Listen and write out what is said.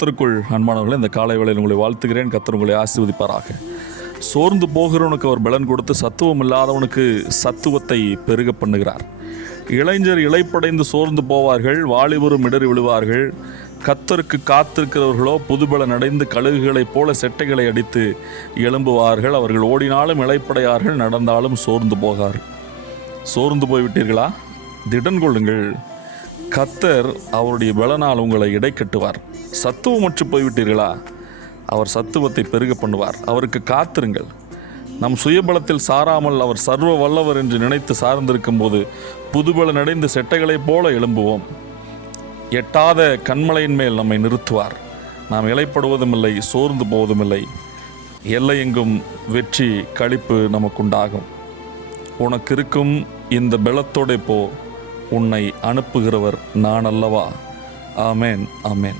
கர்த்தருக்குள் அன்பானவர்களே, இந்த காலை வேளையில் உங்களை வாழ்த்துகிறேன். கர்த்தர் உங்களை ஆசீர்வதிப்பாராக. சோர்ந்து போகிறவனுக்கு அவர் பலன் கொடுத்து, சத்துவம் இல்லாதவனுக்கு சத்துவத்தை பெருக பண்ணுகிறார். இளைஞர் இளைப்படைந்து சோர்ந்து போவார்கள், வாலிபரும் இடறி விழுவார்கள். கர்த்தருக்கு காத்திருக்கிறவர்களோ புதுபலன் அடைந்து கழுகுகளைப் போல செட்டைகளை அடித்து எழும்புவார்கள். அவர்கள் ஓடினாலும் இளைப்படையார்கள், நடந்தாலும் சோர்ந்து போகார்கள். சோர்ந்து போய்விட்டீர்களா? திடன் கொள்ளுங்கள். கர்த்தர் அவருடைய பலனால் உங்களை இடை கட்டுவார். சத்துவமற்று போய்விட்டீர்களா? அவர் சத்துவத்தை பெருக பண்ணுவார். அவருக்கு காத்திருங்கள். நம் சுயபலத்தில் சாராமல் அவர் சர்வ வல்லவர் என்று நினைத்து சார்ந்திருக்கும் போது புதுபலன் அடைந்து செட்டைகளைப் போல எழும்புவோம். எட்டாத கண்மலையின் மேல் நம்மை நிறுத்துவார். நாம் இளைப்படுவதும் இல்லை, சோர்ந்து போவதும் இல்லை. எல்லையெங்கும் வெற்றி களிப்பு நமக்குண்டாகும். உனக்கு இருக்கும் இந்த பலத்தோட போ, உன்னை அனுப்புகிறவர் நான் அல்லவா? ஆமேன், ஆமேன்.